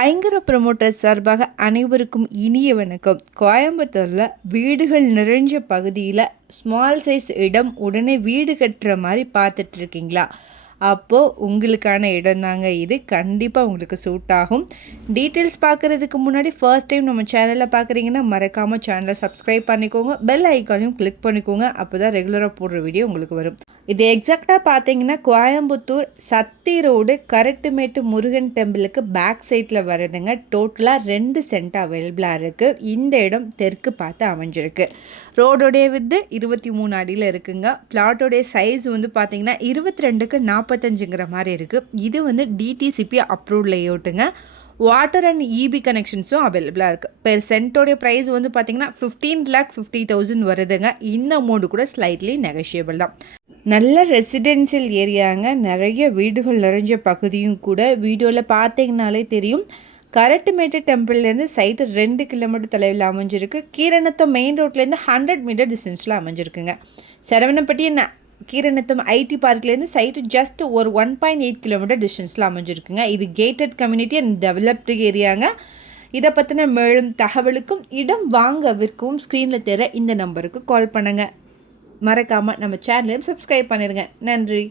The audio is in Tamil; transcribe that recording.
ஐங்கர ப்ரமோட்டர் சார்பாக அனைவருக்கும் இனிய வணக்கம். கோயம்புத்தூரில் வீடுகள் நிறைஞ்ச பகுதியில் ஸ்மால் சைஸ் இடம் உடனே வீடு கட்டுற மாதிரி பார்த்துட்ருக்கீங்களா? அப்போது உங்களுக்கான இடம் தாங்க இது. கண்டிப்பாக உங்களுக்கு சூட் ஆகும். டீட்டெயில்ஸ் பார்க்குறதுக்கு முன்னாடி ஃபர்ஸ்ட் டைம் நம்ம சேனலில் பார்க்குறீங்கன்னா மறக்காமல் சேனலை சப்ஸ்கிரைப் பண்ணிக்கோங்க. பெல் ஐக்கானையும் கிளிக் பண்ணிக்கோங்க. அப்போ தான் ரெகுலராக போடுற வீடியோ உங்களுக்கு வரும். இது எக்ஸாக்டாக பார்த்தீங்கன்னா கோயம்புத்தூர் சத்தி ரோடு கரட்டுமேட்டு முருகன் டெம்பிளுக்கு பேக் சைடில் வருதுங்க. டோட்டலாக 2 சென்ட் அவைலபிளாக இருக்குது. இந்த இடம் தெற்கு பார்த்து அமைஞ்சிருக்கு. ரோடோடைய வித்து 23 அடியில் இருக்குங்க. பிளாட்டோடைய சைஸ் வந்து பார்த்தீங்கன்னா 22க்கு 45ங்கிற மாதிரி இருக்குது. இது வந்து டிடிசிபி அப்ரூவ்ட் லேஅவுட்டுங்க. வாட்டர் அண்ட் இபி கனெக்ஷன்ஸும் அவைலபிளாக இருக்குது. பெர் சென்ட்டோடைய ப்ரைஸ் வந்து பார்த்தீங்கன்னா 15,50,000 வருதுங்க. இந்த அமௌண்ட்டு கூட ஸ்லைட்லி நெகோஷியபிள் தான். நல்ல ரெசிடென்ஷியல் ஏரியாங்க. நிறைய வீடுகள் நிறைஞ்ச பகுதியும் கூட. வீடியோவில் பார்த்தீங்கனாலே தெரியும். கரட்டுமேட்டு டெம்பிள்லேருந்து சைட்டு 2 கிலோமீட்டர் தொலைவில் அமைஞ்சிருக்கு. கீரனத்தம் மெயின் ரோட்லேருந்து 100 மீட்டர் டிஸ்டன்ஸில் அமைஞ்சிருக்குங்க. Saravanapatti Keeranatham ID பார்க்லேருந்து site just ஒரு 1.8 கிலோமீட்டர் டிஸ்டன்ஸில் அமைஞ்சிருக்குங்க. இது கேட்டட் கம்யூனிட்டி அண்ட் டெவலப்டு ஏரியாங்க. இதை பற்றின மேலும் தகவலுக்கும் இடம் வாங்க விற்கவும் ஸ்க்ரீனில் தெரிய இந்த நம்பருக்கு கால் பண்ணுங்கள். மறக்காமல் நம்ம சேனலையும் சப்ஸ்கிரைப் பண்ணிடுங்க. நன்றி.